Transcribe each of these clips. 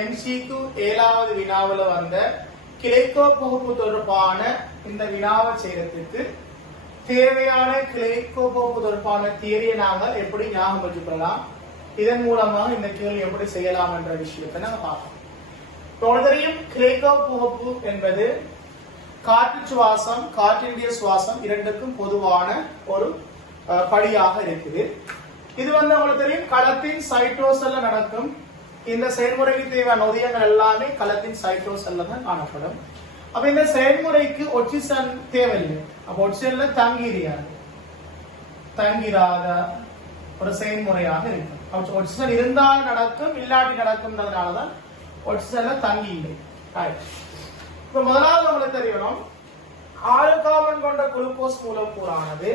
எம்சிக்கு ஏழாவது வினாவில் வந்த கிளைக்கோ புகுப்பு தொடர்பான இந்த வினாவை செய்யறதுக்கு தேவையான கிளைக்கோ புகுப்பு தொடர்பான தியரியை நாங்கள் எப்படி ஞாபகம் வச்சுக்கலாம் இதன் மூலமாக இந்த கேள்வி எப்படி செய்யலாம் என்ற விஷயத்தை நாங்கள் பார்ப்போம். இப்போ தெரியும் கிளைக்கோ புகுப்பு என்பது காற்று சுவாசம் காற்றினுடைய சுவாசம் இரண்டுக்கும் பொதுவான ஒரு படியாக இருக்குது. இது வந்து உங்களுக்கு தெரியும் களத்தின் சைட்டோசல்ல நடக்கும் இந்த செயல்முறைக்கு தேவையான உதயங்கள் எல்லாமே களத்தின் சைட்டோசல்ல தான் காணப்படும். அப்ப இந்த செயல்முறைக்கு ஒட்சிசன் தேவையில்லை. அப்ப ஒட்சிசன்ல தங்கிரியாது தங்கிராத ஒரு செயல்முறையாக இருக்கும். ஒட்சிசன் இருந்தால் நடக்கும் இல்லாட்டி நடக்கும்ன்றதுனாலதான் ஒட்சிசன்ல தங்கி இல்லை இப்ப முதலாவது நம்மளுக்கு தெரியணும். ஆறு கார்பன் கொண்ட குளுக்கோஸ் மூலக்கூறானது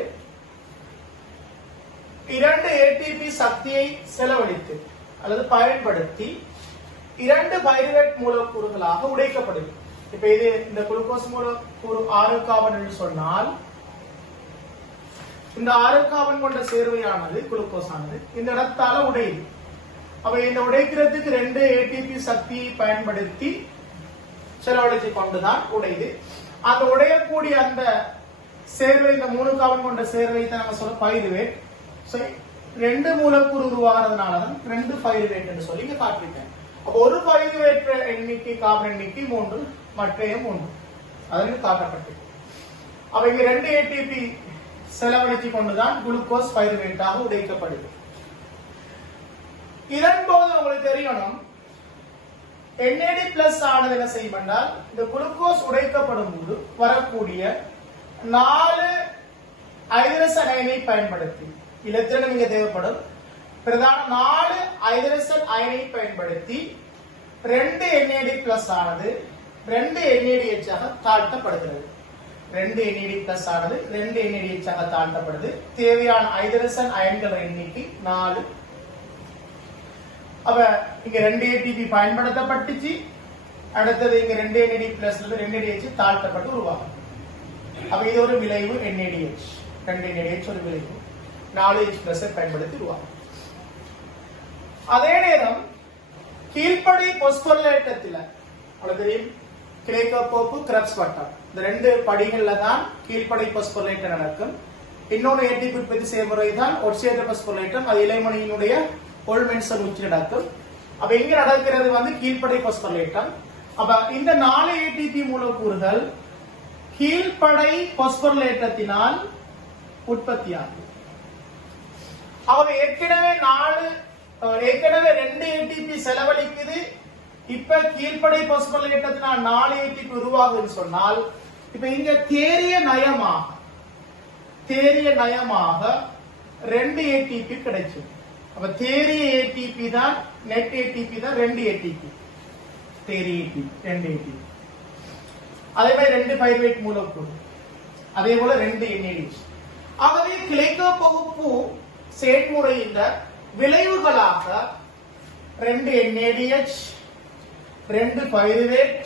இரண்டு ஏடிபி சக்தியை செலவழித்து. அல்லது பயன்படுத்தி இரண்டு பைருவேட் மூலக்கூறுகளாக உடைக்கப்படுது இப்ப இது இந்த குளுக்கோஸ் மூலக்கூறு ஆறு கார்பன் என்று சொன்னால் இந்த ஆறு கார்பன் கொண்ட சேர்வையானது குளுக்கோஸ் ஆனது இந்த இடத்தால உடையுது. அப்ப இந்த உடைக்கிறதுக்கு ரெண்டு ஏடிபி சக்தியை பயன்படுத்தி செலவழித்து கொண்டுதான் உடையுது. அந்த உடையக்கூடிய அந்த சேர்வை இந்த மூணு காவன் கொண்ட சேர்வை தான் நம்ம சொல்ல பயிர்வேட் சரி ரெண்டு மூலக்கூறு உருவாகிறதுனாலதான் ரெண்டு பயிர்வேட் என்று சொல்லி இங்க காட்டிருக்கேன் அப்ப ஒரு பயிர்வேற்ற எண்ணிக்கை கார்பன் எண்ணிக்கை மூன்று மற்றையும் மூன்று. அதற்கு காட்டப்பட்டு அப்ப இங்க ரெண்டு ஏடிபி செலவழித்துக் கொண்டுதான் குளுக்கோஸ் பயிர்வேட்டாக உடைக்கப்படுது. இதன் போது உங்களுக்கு தெரியணும். என்ஏடி பிளஸ் ஆனது என்ன செய்யும் என்றால் இந்த குளுக்கோஸ் உடைக்கப்படும் போது வரக்கூடிய நாலு ஐதரசன் பயன்படுத்தி இலத்திரன் இங்க தேவைப்படும். பிரதான நாலு ஐதரசன் அயனை பயன்படுத்தி ரெண்டு என்ஏடி பிளஸ் ஆனது ரெண்டு NADH ஆக தாழ்த்தப்படுகிறது. ரெண்டு என்ஏடி பிளஸ் ஆனது ரெண்டு NADH ஆக தாழ்த்தப்படுது. தேவையான ஐதரசன் அயன்கள் எண்ணிக்கை நாலு. அப்ப இங்க ரெண்டு ஏடிபி பயன்படுத்தப்பட்டுச்சு. அடுத்தது இங்க ரெண்டு என்ஏடி பிளஸ் ரெண்டு NADH தாழ்த்தப்பட்டு உருவாகும். அப்ப இது ஒரு விளைவு NADH ரெண்டு NADH ஒரு விளைவு. நாலேஜ் பிளஸ் பயன்படுத்தி அதே நேரம் கீழ்ப்படி பொஸ்பொல்லேட்டத்தில் அவ்வளவு தெரியும்? கிரேக்கோப்பு கிரப்ஸ் வட்டம். இந்த ரெண்டு படிகள்ல தான் கீழ்ப்படை பொஸ்பொல்லேட்டம் நடக்கும். இன்னொரு ஏடி உற்பத்தி செயல்முறை தான் ஒட்சியேற்ற பொஸ்பொல்லேட்டம் அது இளைமணியினுடைய கொள்மென்சன் உச்சி நடக்கும். அப்ப எங்க நடக்கிறது வந்து கீழ்ப்படை பொஸ்பொல்லேட்டம் அப்ப இந்த நாலு ஏடிபி மூலக்கூறுகள் கீழ்ப்படை பொஸ்பொல்லேட்டத்தினால் உற்பத்தியாகும். அவங்க ஏற்கனவே நாலு ஏற்கனவே ரெண்டு ஏடிபி செலவழிக்குது. இப்ப கீழ்ப்படை பொஸ்பொல்லேட்டத்தினால் நாலு ஏடிபி உருவாகுதுன்னு சொன்னால் இப்ப இங்க தேரிய நயமாக தேரிய நயமாக ரெண்டு ஏடிபி கிடைச்சது அப்ப தேரிய ஏடிபி தான் நெட் ஏடிபி தான் ரெண்டு ஏடிபி தேரிய ஏடிபி ரெண்டு ஏடிபி அதே மாதிரி ரெண்டு பைருவேட் மூலக்கூறு. அதே போல ரெண்டு என்ஏடிஎச் ஆகவே கிளைக்கோ பகுப்பு செயல்முறையின் விளைவுகளாக ரெண்டு என்ஏடிஎச் ரெண்டு பைருவேட்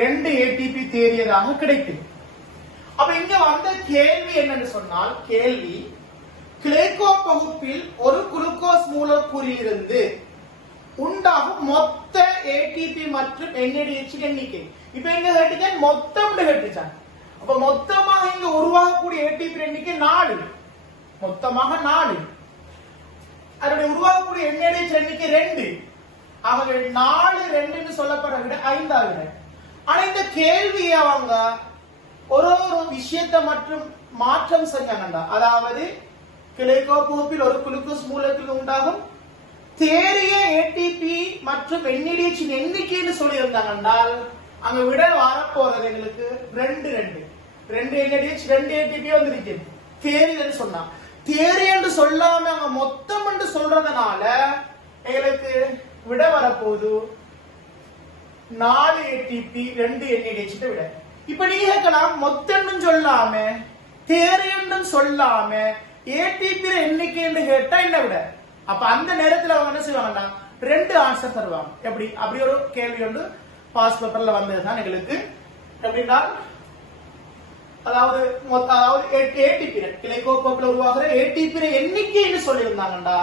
ரெண்டு ஏடிபி தேறியதாக கிடைக்குது அப்ப இங்க வந்த கேள்வி என்னன்னு சொன்னால் கேள்வி கிளேக்கோ பகுப்பில் ஒரு குளுக்கோஸ் மூலக்கூறு இருந்து உண்டாகும் மொத்த ஏடிபி மற்றும் என்ஏடிஹெச் எண்ணிக்கை. இப்ப எங்க கேட்டுங்க மொத்தம் கேட்டுச்சாங்க. அப்ப மொத்தமாக இங்க உருவாகக்கூடிய ஏடிபி எண்ணிக்கை நாலு. மொத்தமாக நாலு. அதனுடைய உருவாகக்கூடிய NADH எண்ணிக்கை ரெண்டு. அவர்கள் நாலு ரெண்டுன்னு சொல்லப்படுற விட ஐந்தாவது விட ஆனா இந்த கேள்வியை அவங்க ஒரு ஒரு விஷயத்தை மற்றும் மாற்றம் செஞ்சாங்கண்டா அதாவது கிளைக்கோ பூப்பில் ஒரு குளுக்கோஸ் மூலத்தில் உண்டாகும். தேறிய ஏடிபி மற்றும் NADH எண்ணிக்கைன்னு சொல்லியிருந்தாங்க என்றால் அங்க விட வரப்போறது எங்களுக்கு ரெண்டு ரெண்டு. ரெண்டு NADH ரெண்டு ஏடிபி வந்திருக்கு. தேரியன்னு சொன்னான். தியரி என்று சொல்லாம அவங்க மொத்தம் என்று சொல்றதுனால எங்களுக்கு விட வரப்போது நாலு ஏடிபி ரெண்டு NADH விட. இப்ப நீங்க கேட்கலாம் மொத்தம்னு சொல்லாம தேரியன்னு சொல்லாம ஏடிபி எண்ணிக்கைன்னு கேட்டா என்ன விட? அப்ப அந்த நேரத்துல அவங்க என்ன செய்வாங்கன்னா ரெண்டு ஆன்சர் தருவாங்க. எப்படி? அப்படி ஒரு கேள்வி ஒன்று பாஸ் பேப்பர்ல வந்ததுதான் எங்களுக்கு. எப்படின்னா அதாவது அதாவது கிளை கிளைகோகோப்ல உருவாகிற ஏடிபி எண்ணிக்கைன்னு சொல்லியிருந்தாங்கடா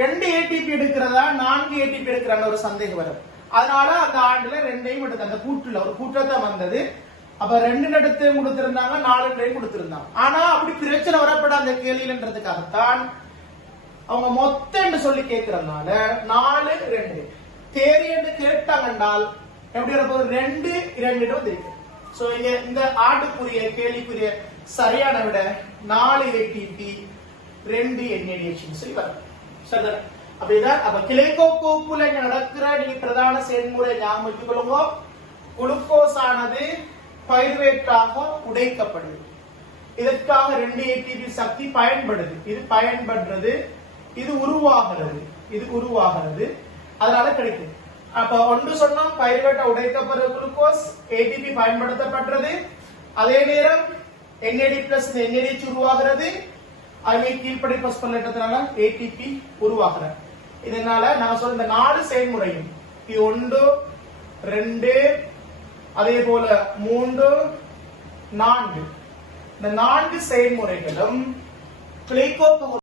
ரெண்டு ஏடிபி எடுக்கிறதா நான்கு ஏடிபி எடுக்கிறாங்க ஒரு சந்தேகம் வரும். அதனால அந்த ஆண்டுல ரெண்டையும் எடுத்து அந்த கூட்டுல ஒரு கூற்றத்தை வந்தது. அப்ப ரெண்டு இடத்தையும் கொடுத்திருந்தாங்க நாலு இடத்தையும் கொடுத்திருந்தாங்க. ஆனா அப்படி பிரச்சனை வரப்பட அந்த கேள்வின்றதுக்காகத்தான் அவங்க மொத்தம் சொல்லி கேட்கறதுனால நாலு ரெண்டு. தேரி என்று கேட்டாங்கன்றால் எப்படி இருப்பது ரெண்டு இரண்டு வந்திருக்கு. சோ இங்க இந்த ஆட்டுக்குரிய கேள்விக்குரிய சரியான விட நாலு ஏடிபி ரெண்டு என்ஏடிஎச் சொல்லி வரும். சரிதானே அப்ப இதான் அப்ப கிளைகோ கோப்புல இங்க நடக்கிற நீங்க பிரதான செயல்முறை ஞாபகம் வச்சுக் கொள்ளுங்க. குளுக்கோஸ் ஆனது பைருவேட்டாக உடைக்கப்படுது. இதற்காக ரெண்டு ஏடிபி சக்தி பயன்படுது. இது பயன்படுறது இது உருவாகிறது இது உருவாகிறது. அதனால கிடைக்கும் அப்ப ஒன்று சொன்னோம் பயிர்கட்ட உடைக்கப்படுற குளுக்கோஸ் ஏடிபி பயன்படுத்தப்படுறது அதே நேரம் என்ஏடி பிளஸ் NADH உருவாகிறது. அதுவே கீழ்ப்படை பிளஸ் பண்ணிட்டதுனால ஏடிபி உருவாகிறது. இதனால நான் சொல்ற இந்த நாலு செயல்முறையும் இது ஒன்று ரெண்டு அதே போல மூன்று நான்கு. இந்த நான்கு செயல்முறைகளும் கிளைகோப்